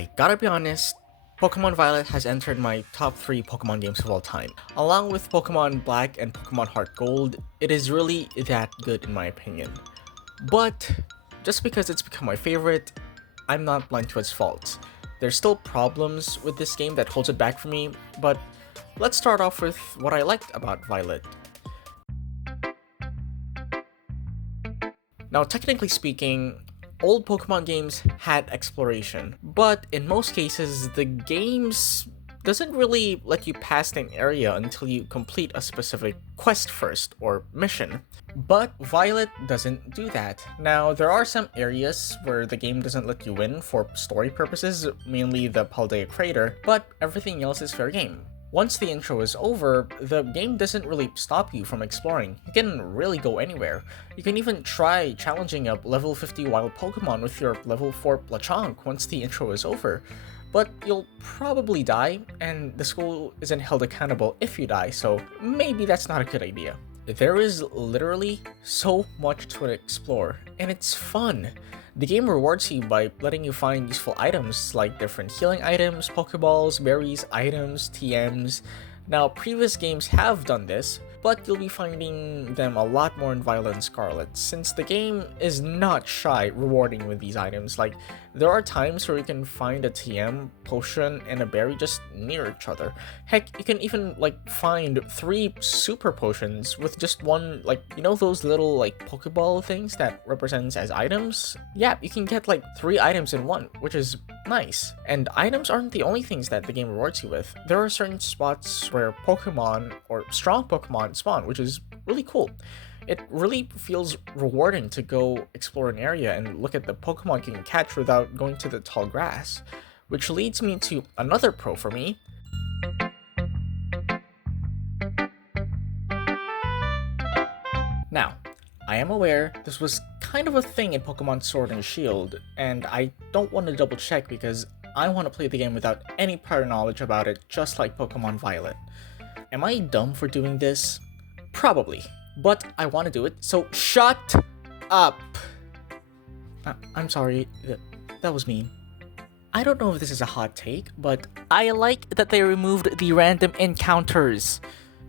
I gotta be honest, Pokemon Violet has entered my top 3 Pokemon games of all time. Along with Pokemon Black and Pokemon Heart Gold, it is really that good in my opinion. But just because it's become my favorite, I'm not blind to its faults. There's still problems with this game that holds it back for me, but let's start off with what I liked about Violet. Now, technically speaking, old Pokemon games had exploration, but in most cases, the games doesn't really let you pass an area until you complete a specific quest first or mission. But Violet doesn't do that. Now, there are some areas where the game doesn't let you win for story purposes, mainly the Paldea Crater, but everything else is fair game. Once the intro is over, the game doesn't really stop you from exploring. You can really go anywhere. You can even try challenging a level 50 wild Pokemon with your level 4 Lechonk once the intro is over. But you'll probably die, and the school isn't held accountable if you die, so maybe that's not a good idea. There is literally so much to explore, and it's fun. The game rewards you by letting you find useful items like different healing items, Pokeballs, berries, items, TMs. Now, previous games have done this, but you'll be finding them a lot more in Violet and Scarlet, since the game is not shy rewarding with these items. Like, there are times where you can find a TM, potion, and a berry just near each other. Heck, you can even, find 3 super potions with just one, those little, Pokeball things that represents as items? Yeah, you can get, 3 items in one, which is nice. And items aren't the only things that the game rewards you with. There are certain spots where Pokemon, or strong Pokemon, spawn, which is really cool. It really feels rewarding to go explore an area and look at the Pokemon you can catch without going to the tall grass. Which leads me to another pro for me. Now, I am aware this was kind of a thing in Pokemon Sword and Shield, and I don't want to double check because I want to play the game without any prior knowledge about it, just like Pokemon Violet. Am I dumb for doing this? Probably. But I want to do it, so shut up! I'm sorry, that was mean. I don't know if this is a hot take, but I like that they removed the random encounters.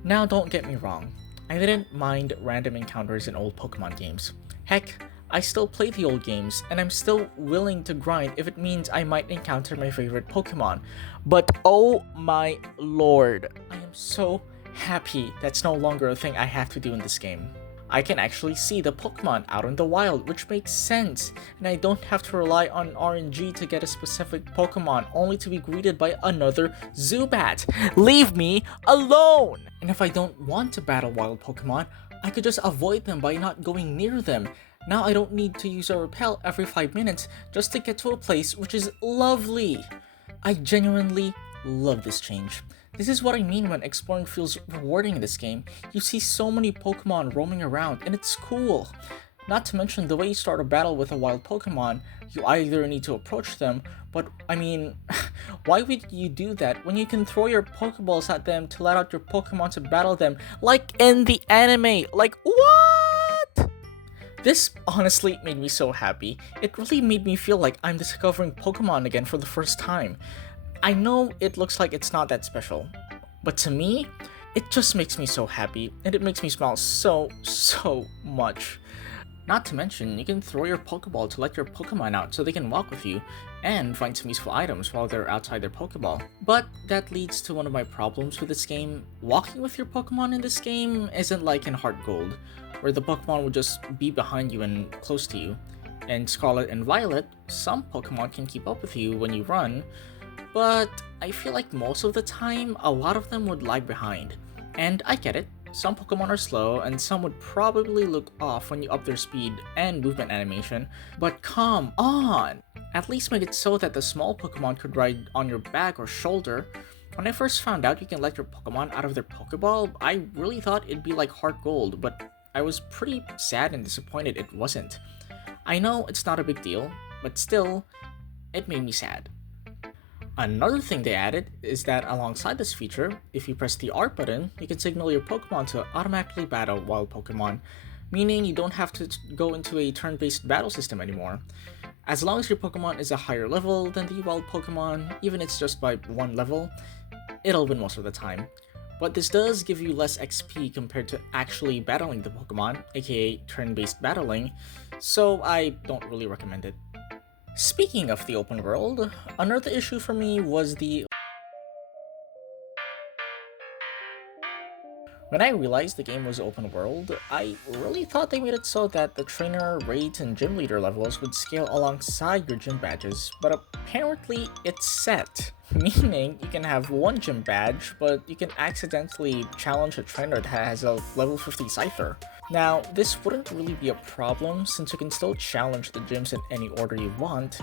Now don't get me wrong, I didn't mind random encounters in old Pokemon games. Heck, I still play the old games, and I'm still willing to grind if it means I might encounter my favorite Pokemon. But oh my lord, I am so happy that's no longer a thing I have to do in this game. I can actually see the Pokemon out in the wild, which makes sense, and I don't have to rely on RNG to get a specific Pokemon only to be greeted by another Zubat. Leave me alone! And if I don't want to battle wild Pokemon, I could just avoid them by not going near them. Now I don't need to use a repel every 5 minutes just to get to a place, which is lovely. I genuinely love this change. This is what I mean when exploring feels rewarding in this game. You see so many Pokemon roaming around, and it's cool. Not to mention the way you start a battle with a wild Pokemon, you either need to approach them, but I mean, why would you do that when you can throw your Pokeballs at them to let out your Pokemon to battle them, like in the anime? Like, what? This honestly made me so happy. It really made me feel like I'm discovering Pokemon again for the first time. I know it looks like it's not that special, but to me, it just makes me so happy, and it makes me smile so much. Not to mention, you can throw your Pokeball to let your Pokemon out so they can walk with you, and find some useful items while they're outside their Pokeball. But that leads to one of my problems with this game. Walking with your Pokemon in this game isn't like in Heart Gold, where the Pokemon would just be behind you and close to you. In Scarlet and Violet, some Pokemon can keep up with you when you run, but I feel like most of the time, a lot of them would lag behind. And I get it, some Pokemon are slow, and some would probably look off when you up their speed and movement animation, but come on! At least make it so that the small Pokemon could ride on your back or shoulder. When I first found out you can let your Pokemon out of their Pokeball, I really thought it'd be like Heart Gold, but I was pretty sad and disappointed it wasn't. I know it's not a big deal, but still, it made me sad. Another thing they added is that alongside this feature, if you press the R button, you can signal your Pokemon to automatically battle wild Pokemon, meaning you don't have to go into a turn-based battle system anymore. As long as your Pokemon is a higher level than the wild Pokemon, even if it's just by 1 level, it'll win most of the time. But this does give you less XP compared to actually battling the Pokemon, aka turn-based battling, so I don't really recommend it. Speaking of the open world, another issue for me was when I realized the game was open world, I really thought they made it so that the trainer, raids, and gym leader levels would scale alongside your gym badges, but apparently it's set. Meaning, you can have one gym badge, but you can accidentally challenge a trainer that has a level 50 Scyther. Now, this wouldn't really be a problem since you can still challenge the gyms in any order you want,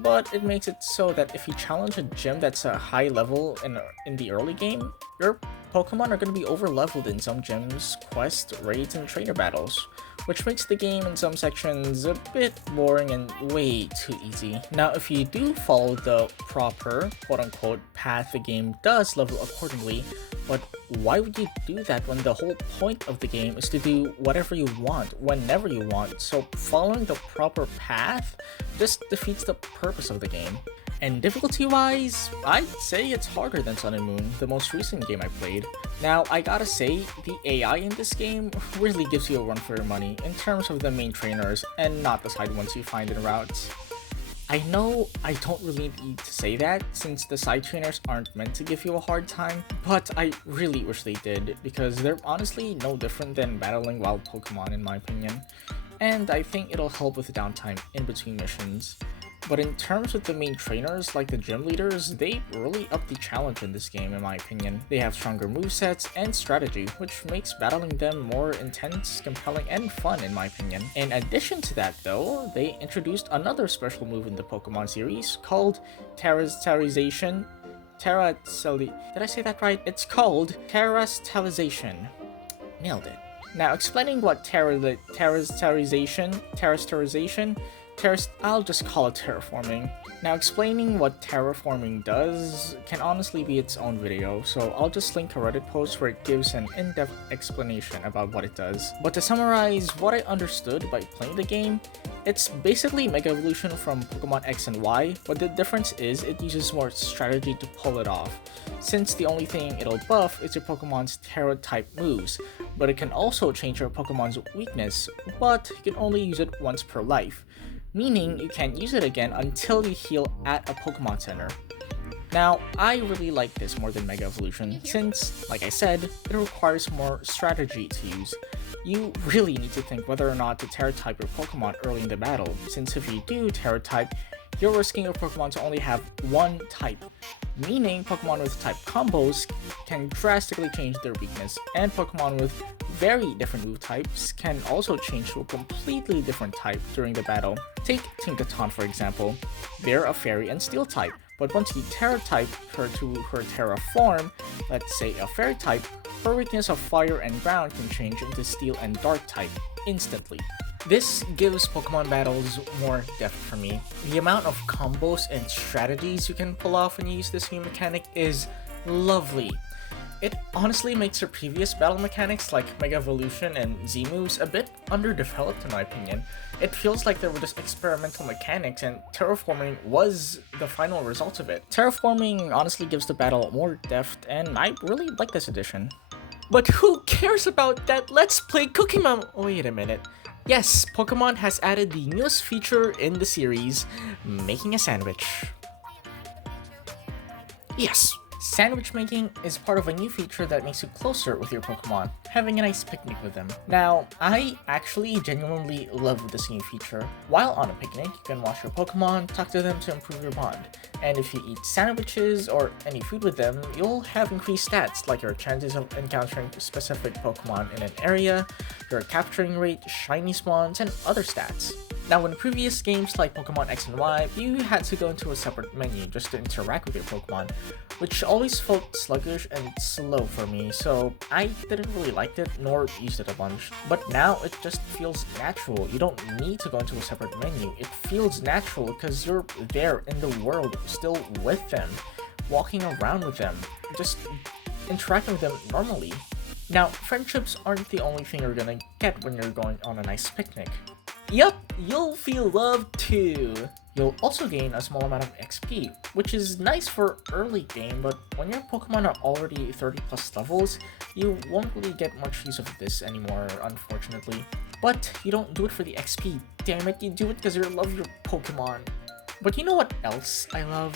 but it makes it so that if you challenge a gym that's a high level in the early game, your Pokemon are going to be over-leveled in some gyms, quests, raids, and trainer battles, which makes the game in some sections a bit boring and way too easy. Now, if you do follow the proper, quote-unquote, path, the game does level accordingly, but why would you do that when the whole point of the game is to do whatever you want, whenever you want? So following the proper path just defeats the purpose of the game. And difficulty-wise, I'd say it's harder than Sun and Moon, the most recent game I played. Now, I gotta say, the AI in this game really gives you a run for your money in terms of the main trainers and not the side ones you find in routes. I know I don't really need to say that since the side trainers aren't meant to give you a hard time, but I really wish they did because they're honestly no different than battling wild Pokemon in my opinion, and I think it'll help with the downtime in between missions. But in terms of the main trainers, like the gym leaders, they really up the challenge in this game in my opinion. They have stronger movesets and strategy, which makes battling them more intense, compelling, and fun in my opinion. In addition to that though, they introduced another special move in the Pokemon series called Terastallization. Did I say that right? It's called Terastallization. Nailed it. Now explaining what I'll just call it terraforming. Now explaining what terraforming does can honestly be its own video, so I'll just link a Reddit post where it gives an in-depth explanation about what it does. But to summarize what I understood by playing the game, it's basically Mega Evolution from Pokemon X and Y, but the difference is it uses more strategy to pull it off, since the only thing it'll buff is your Pokemon's Terra-type moves, but it can also change your Pokemon's weakness, but you can only use it once per life, meaning you can't use it again until you heal at a Pokemon Center. Now, I really like this more than Mega Evolution, since, like I said, it requires more strategy to use. You really need to think whether or not to Terra-type your Pokemon early in the battle, since if you do Terra-type, you're risking your Pokemon to only have one type, meaning Pokemon with type combos can drastically change their weakness, and Pokemon with very different move types can also change to a completely different type during the battle. Take Tinkaton for example. They're a Fairy and Steel type, but once you Terra-type her to her Terra form, let's say a Fairy type, her weakness of Fire and Ground can change into Steel and Dark type instantly. This gives Pokemon battles more depth for me. The amount of combos and strategies you can pull off when you use this new mechanic is lovely. It honestly makes your previous battle mechanics like Mega Evolution and Z-moves a bit underdeveloped in my opinion. It feels like they were just experimental mechanics and terraforming was the final result of it. Terraforming honestly gives the battle more depth and I really like this addition. But who cares about that Let's Play Cookie Mom? Wait a minute. Yes, Pokemon has added the newest feature in the series, making a sandwich. Yes! Sandwich making is part of a new feature that makes you closer with your Pokemon, having a nice picnic with them. Now, I actually genuinely love this new feature. While on a picnic, you can watch your Pokemon, talk to them to improve your bond. And if you eat sandwiches or any food with them, you'll have increased stats like your chances of encountering specific Pokemon in an area, your capturing rate, shiny spawns, and other stats. Now, in previous games like Pokemon X and Y, you had to go into a separate menu just to interact with your Pokemon, which always felt sluggish and slow for me, so I didn't really like it nor used it a bunch. But now it just feels natural. You don't need to go into a separate menu. It feels natural because you're there in the world, still with them, walking around with them, just interacting with them normally. Now, friendships aren't the only thing you're gonna get when you're going on a nice picnic. Yup, you'll feel love too. You'll also gain a small amount of XP, which is nice for early game, but when your Pokemon are already 30 plus levels, you won't really get much use of this anymore, unfortunately. But you don't do it for the XP, damn it, you do it because you love your Pokemon. But you know what else I love?